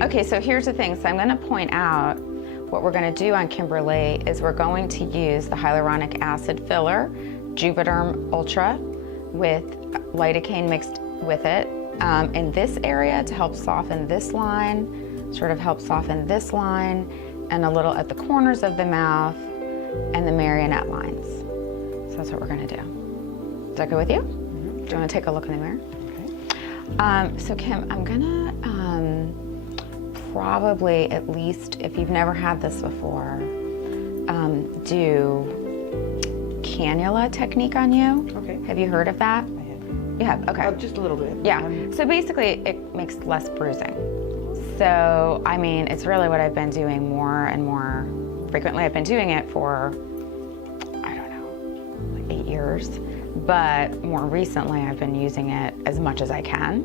Okay, so here's the thing. So I'm going to point out what we're going to do on Kimberly is we're going to use the hyaluronic acid filler, Juvederm Ultra, with lidocaine mixed with it in this area to help soften this line, sort of help soften this line, and a little at the corners of the mouth and the marionette lines. So that's what we're going to do. Does that go with you? Mm-hmm. Do you want to take a look in the mirror? Okay. So Kim, I'm going to probably, at least if you've never had this before, do cannula technique on you. Okay. Have you heard of that? I have. You have? Okay. Just a little bit. Yeah. So basically, it makes less bruising. So, I mean, it's really what I've been doing more and more frequently. I've been doing it for, I don't know, like 8 years. But more recently, I've been using it as much as I can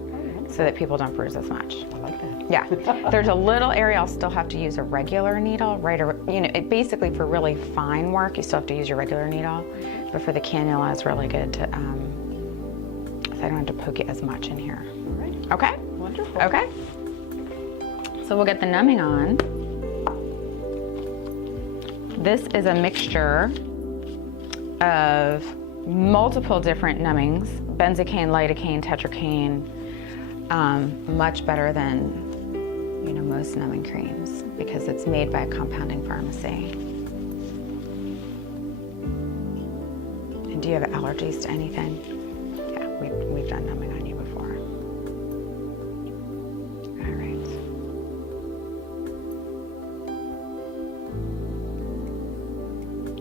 so that people don't bruise as much. I like that. Yeah. There's a little area I'll still have to use a regular needle, right? You know, it basically for really fine work, you still have to use your regular needle. But for the cannula, it's really good to, so I don't have to poke it as much in here. All right. Okay? Wonderful. Okay. So we'll get the numbing on. This is a mixture of multiple different numbings, benzocaine, lidocaine, tetracaine, much better than, you know, most numbing creams because it's made by a compounding pharmacy. And do you have allergies to anything? Yeah, we've done numbing on you before. All right.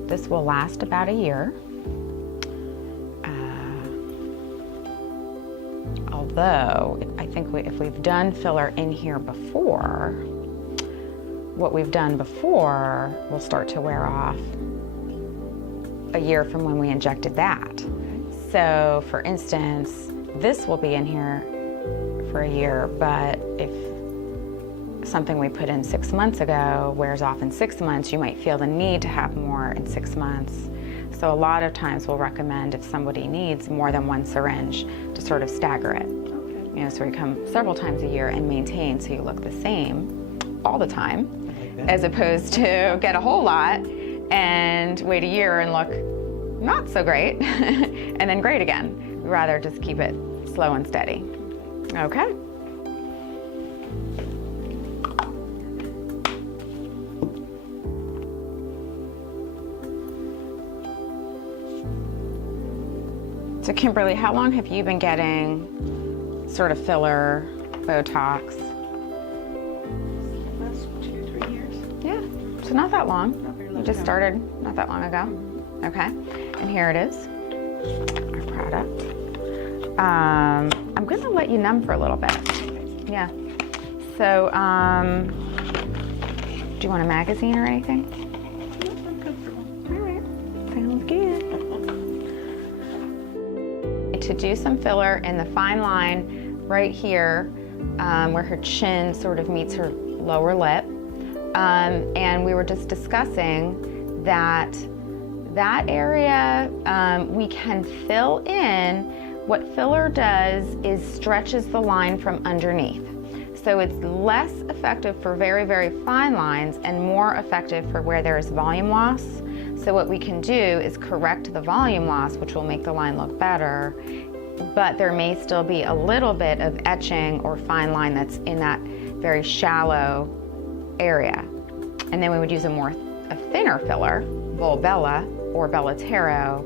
This will last about a year. Although, I think if we've done filler in here before, what we've done before will start to wear off a year from when we injected that. So, for instance, this will be in here for a year, but if something we put in 6 months ago wears off in 6 months, you might feel the need to have more in 6 months. So a lot of times we'll recommend if somebody needs more than one syringe to sort of stagger it. Okay. You know, so we come several times a year and maintain so you look the same all the time, as opposed to get a whole lot and wait a year and look not so great and then great again. We'd rather just keep it slow and steady. Okay. So Kimberly, how long have you been getting sort of filler, Botox? Last 2-3 years. Yeah, so not that long. Not very long. You just started not that long ago. Okay, and here it is, our product. I'm gonna let you numb for a little bit. Yeah. So, do you want a magazine or anything? No, I'm comfortable. All right, sounds good. To do some filler in the fine line right here where her chin sort of meets her lower lip. And we were just discussing that area we can fill in. What filler does is stretches the line from underneath. So it's less effective for very, very fine lines and more effective for where there is volume loss. So what we can do is correct the volume loss, which will make the line look better, but there may still be a little bit of etching or fine line that's in that very shallow area. And then we would use a thinner filler, Volbella or Bellatero,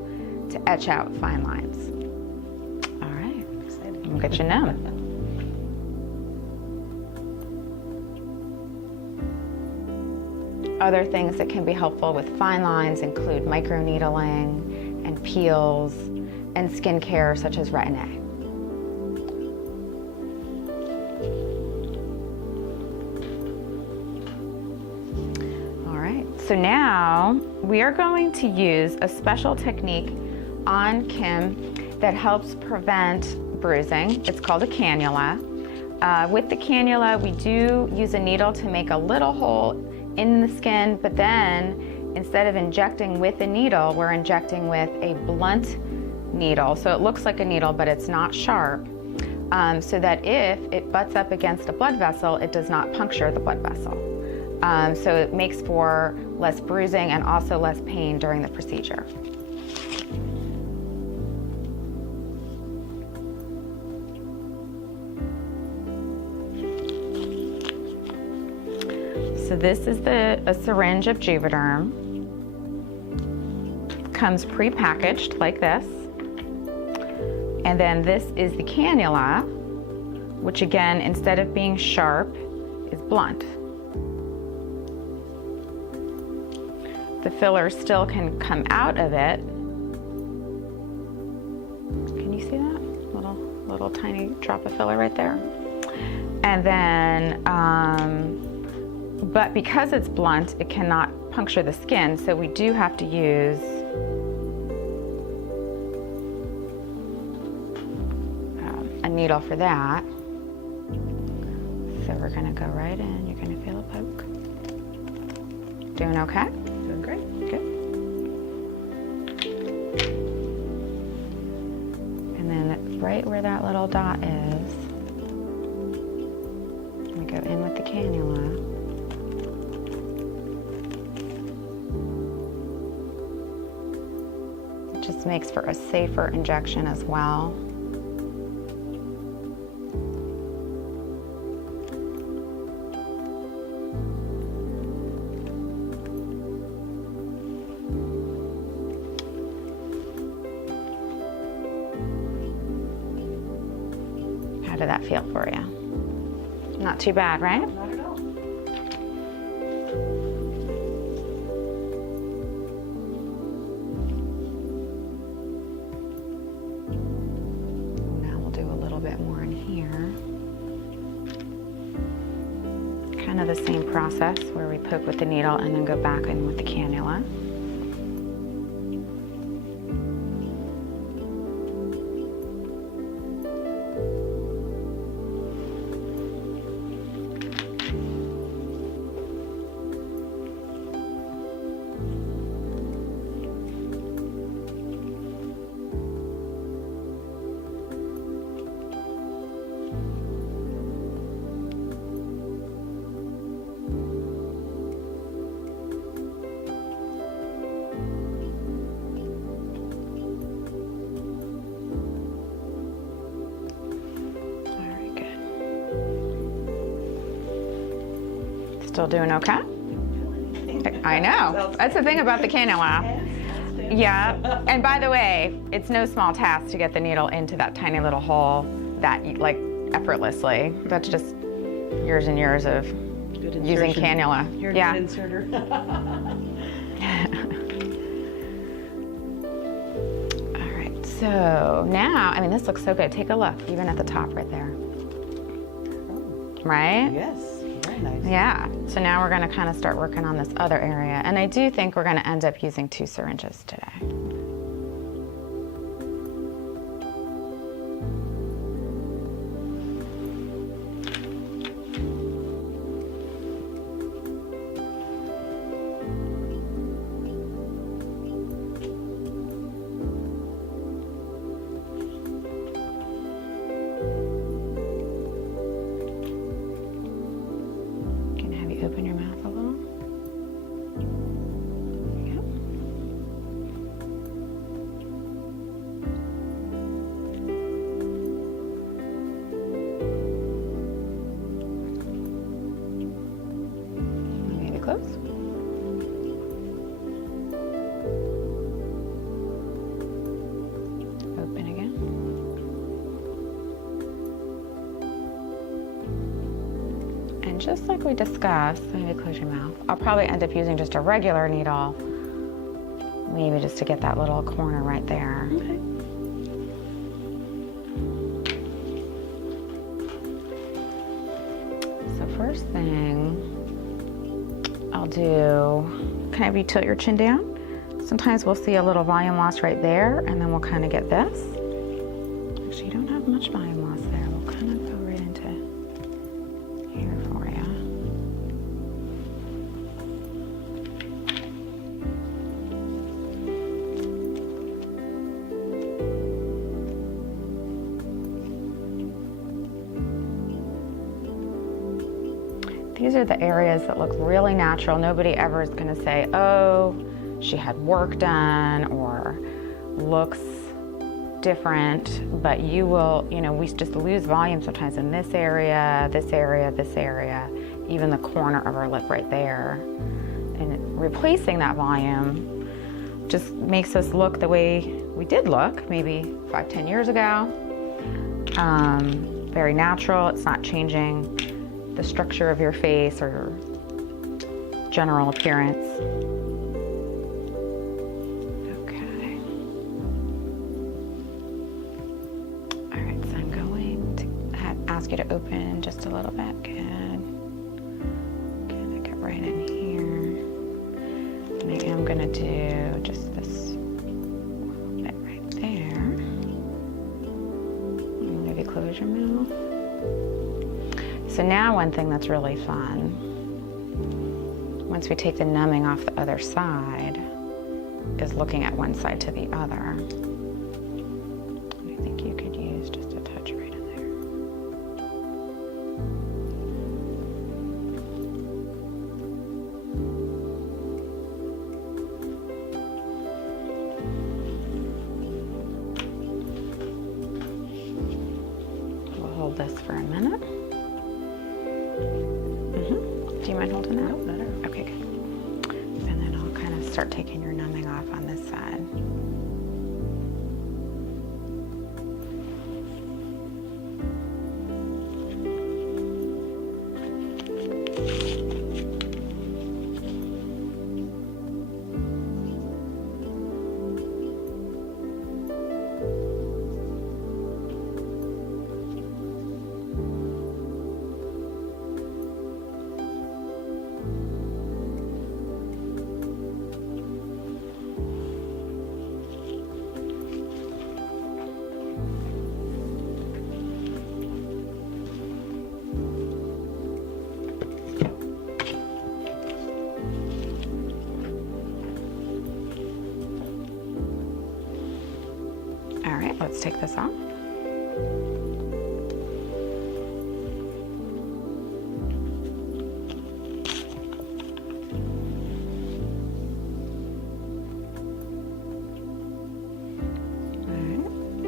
to etch out fine lines. All right, we'll get you numb. Other things that can be helpful with fine lines include microneedling and peels and skincare such as Retin-A. All right, so now we are going to use a special technique on Kim that helps prevent bruising. It's called a cannula. With the cannula, we do use a needle to make a little hole in the skin, but then instead of injecting with a needle, we're injecting with a blunt needle. So it looks like a needle, but it's not sharp. so that if it butts up against a blood vessel, it does not puncture the blood vessel. So it makes for less bruising and also less pain during the procedure. So this is a syringe of Juvederm. Comes pre-packaged like this. And then this is the cannula, which again, instead of being sharp, is blunt. The filler still can come out of it. Can you see that? Little tiny drop of filler right there. And then, but because it's blunt, it cannot puncture the skin, so we do have to use a needle for that. So we're gonna go right in. You're gonna feel a poke. Doing okay? Doing great. Good. And then right where that little dot is, we go in with the cannula. It just makes for a safer injection as well. How did that feel for you? Not too bad, right? Not at all. Now we'll do a little bit more in here. Kind of the same process where we poke with the needle and then go back in with the cannula. Still doing okay? I know. That's the thing about the cannula. Yeah. And by the way, it's no small task to get the needle into that tiny little hole that like effortlessly. That's just years and years of using cannula. You're a yeah. good inserter. All right. So now, I mean, this looks so good. Take a look, even at the top right there. Right? Yes. Very nice. Yeah, so now we're gonna kind of start working on this other area. And I do think we're gonna end up using 2 syringes today. Open your mouth a little. There you go. Maybe close. Open again. And just like we discussed, maybe close your mouth. I'll probably end up using just a regular needle, maybe just to get that little corner right there. Okay. So first thing I'll do, can I have you tilt your chin down? Sometimes we'll see a little volume loss right there, and then we'll kind of get this. Actually, you don't have much volume loss there. We'll kind of go right into here for you. these are the areas that look really natural. Nobody ever is going to say, oh, she had work done or looks different, but you will, you know, we just lose volume sometimes in this area, this area, this area, even the corner of our lip right there. And replacing that volume just makes us look the way we did look maybe 5-10 years ago. Very natural. It's not changing the structure of your face or your general appearance. Okay. All right, so I'm going to ask you to open just a little bit. Good. Gonna get right in here. And I am gonna do just this little bit right there. Maybe close your mouth. So now one thing that's really fun, once we take the numbing off the other side, is looking at one side to the other. I think you could use just a touch right in there. We'll hold this for a minute. Do you mind holding that? No, better. Okay, good. And then I'll kind of start taking your numbing off on this side. All right, let's take this off. All right,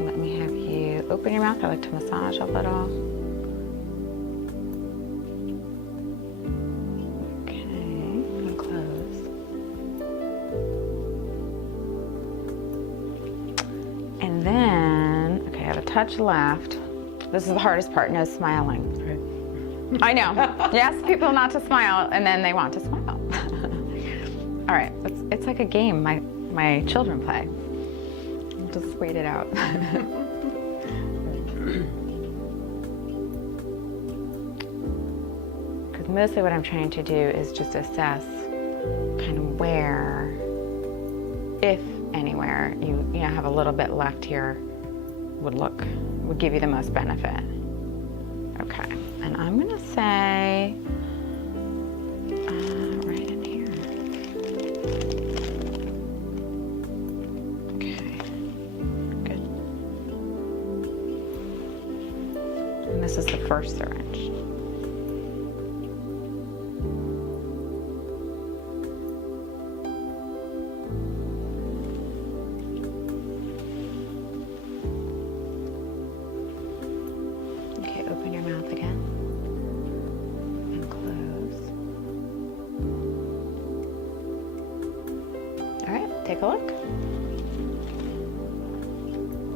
let me have you open your mouth. I like to massage a little. Okay, and close. And then, okay, I have a touch left. This is the hardest part, no smiling. Okay. I know. You ask people not to smile, and then they want to smile. All right, it's like a game my children play. I'll just wait it out. Because mostly what I'm trying to do is just assess kind of where, if anywhere, you have a little bit left here would give you the most benefit. Okay, and I'm gonna say right in here. Okay, good. And this is the first syringe. Open your mouth again and close. All right, take a look.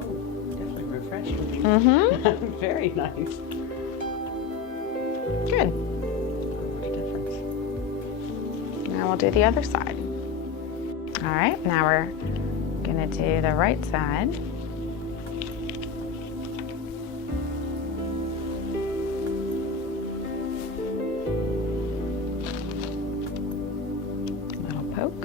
Oh, definitely refreshing. Mm-hmm. Very nice. Good. Much difference. Now we'll do the other side. All right, now we're gonna do the right side. Poke.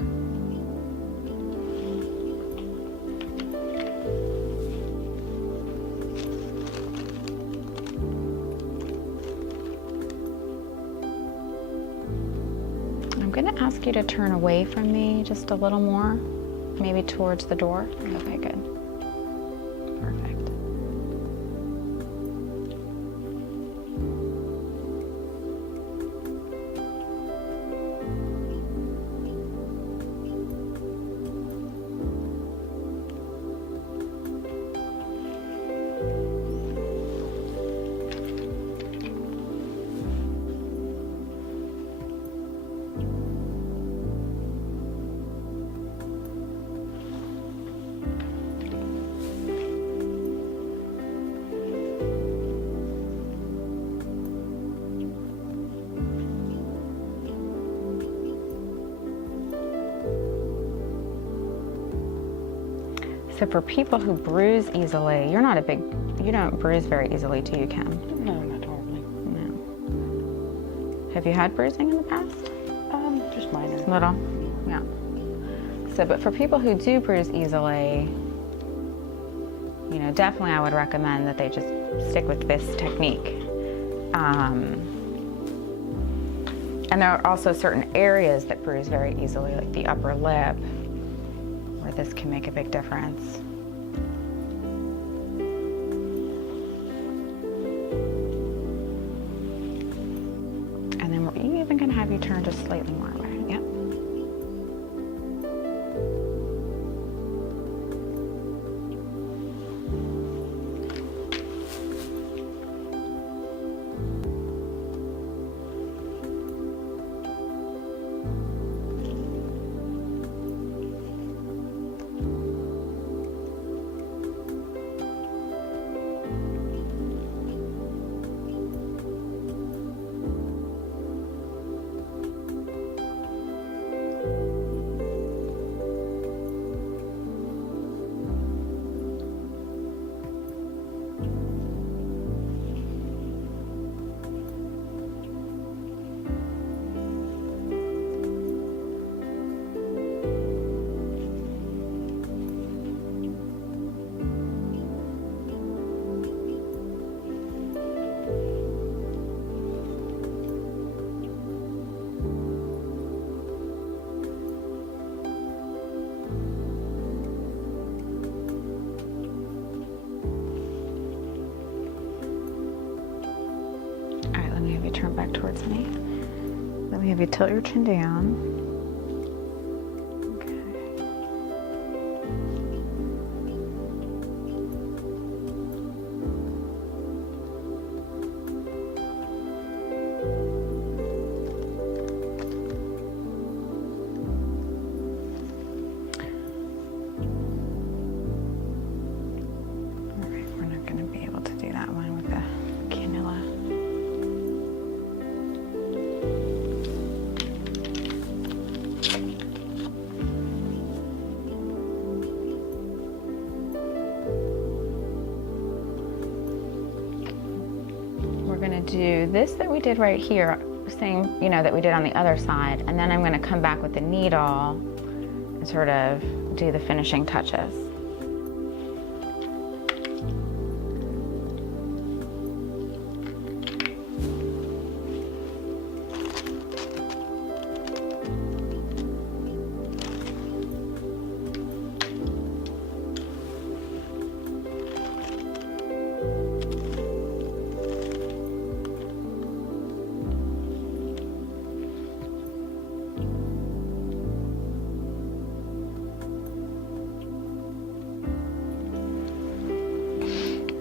I'm going to ask you to turn away from me just a little more, maybe towards the door. Okay, good. Perfect. So for people who bruise easily, you don't bruise very easily, do you, Kim? No, not horribly. No. Have you had bruising in the past? Just minor. Little? Yeah. So, but for people who do bruise easily, definitely I would recommend that they just stick with this technique. And there are also certain areas that bruise very easily, like the upper lip, where this can make a big difference. And then we're even going to have you turn just slightly more away. Yep. Turn back towards me. Let me have you tilt your chin down. Okay. All right, we're not going to be able to do that one with the cannula. Do this that we did right here, same, that we did on the other side, and then I'm going to come back with the needle and sort of do the finishing touches.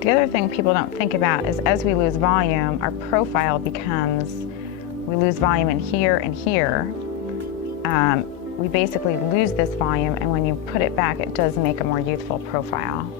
The other thing people don't think about is as we lose volume, our profile becomes, we lose volume in here and here. We basically lose this volume, and when you put it back, it does make a more youthful profile.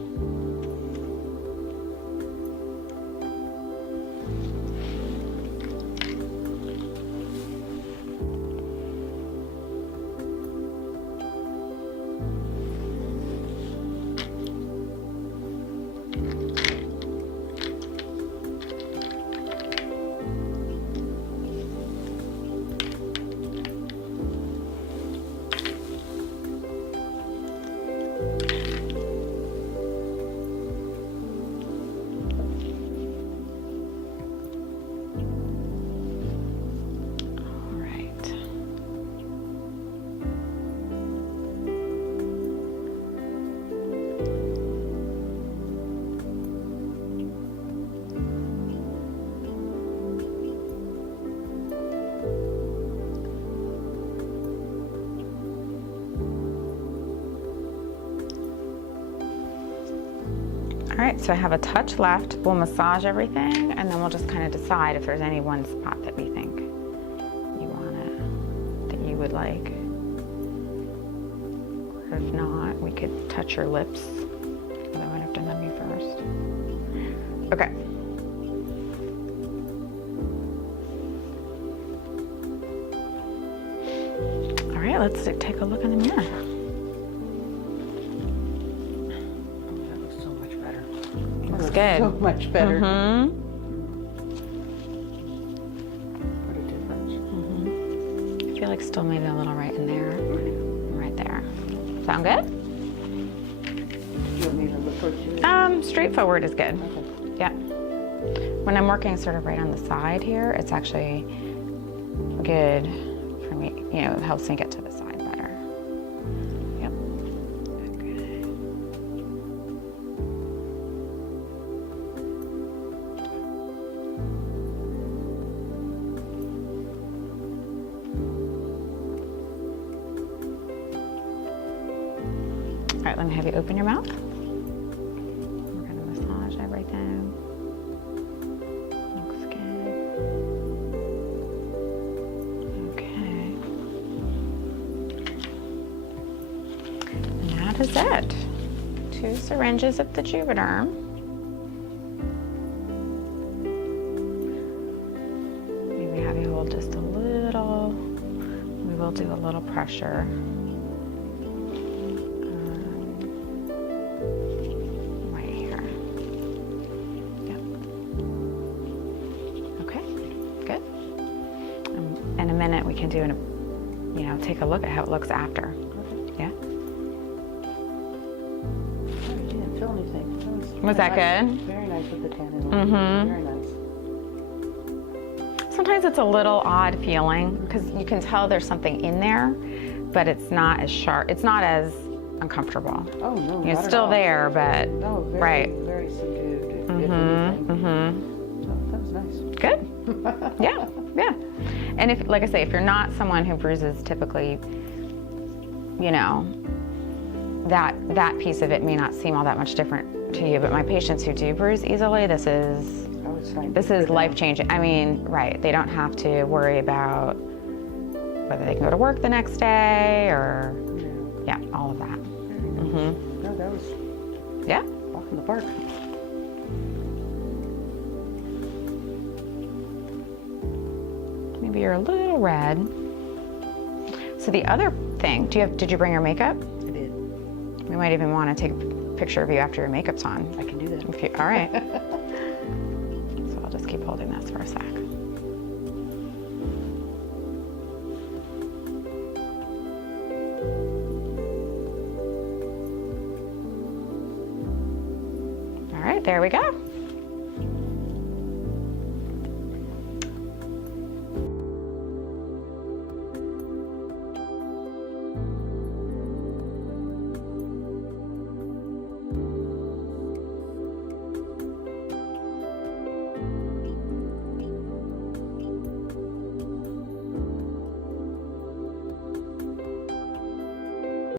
All right, so I have a touch left. We'll massage everything, and then we'll just kind of decide if there's any one spot that we think that you would like. Or if not, we could touch your lips. Although I'd have done them you first. Okay. All right, let's take a look in the mirror. good. So much better. Mm-hmm. What a difference. I feel like still maybe a little right in there, right there. Sound good? Do you want me to look towards you? Straightforward is good. Okay. Yeah. When I'm working sort of right on the side here, it's actually good for me, you know, it helps me get to the side better. Yep. Okay. All right, let me have you open your mouth. We're gonna massage everything. Looks good. Okay. And that is it. 2 syringes of the Juvederm. Maybe have you hold just a little. We will do a little pressure. Right here. Yep. Okay, good. In a minute we can do take a look at how it looks after. Okay. Yeah. I didn't feel anything. Was that nice. good? Very nice with the tannin. Mhm. Very nice. Sometimes it's a little odd feeling because you can tell there's something in there, but it's not as sharp. It's not as uncomfortable. Oh no, It's not at still all. there, but No, very, right. very subdued. If Mhm. anything. Mhm. So, that was nice. Good. Yeah. Yeah. And if, like I say, if you're not someone who bruises typically, you know, that piece of it may not seem all that much different to you. But my patients who do bruise easily, this is Oh, it's fine. life changing. I mean, right? They don't have to worry about whether they can go to work the next day or yeah, all of that. Mhm. No, that was Yeah. walk in the park. Maybe you're a little red. So the other thing, did you bring your makeup? I did. We might even want to take a picture of you after your makeup's on. I can do that. All right. So I'll just keep holding this for a sec. All right, there we go.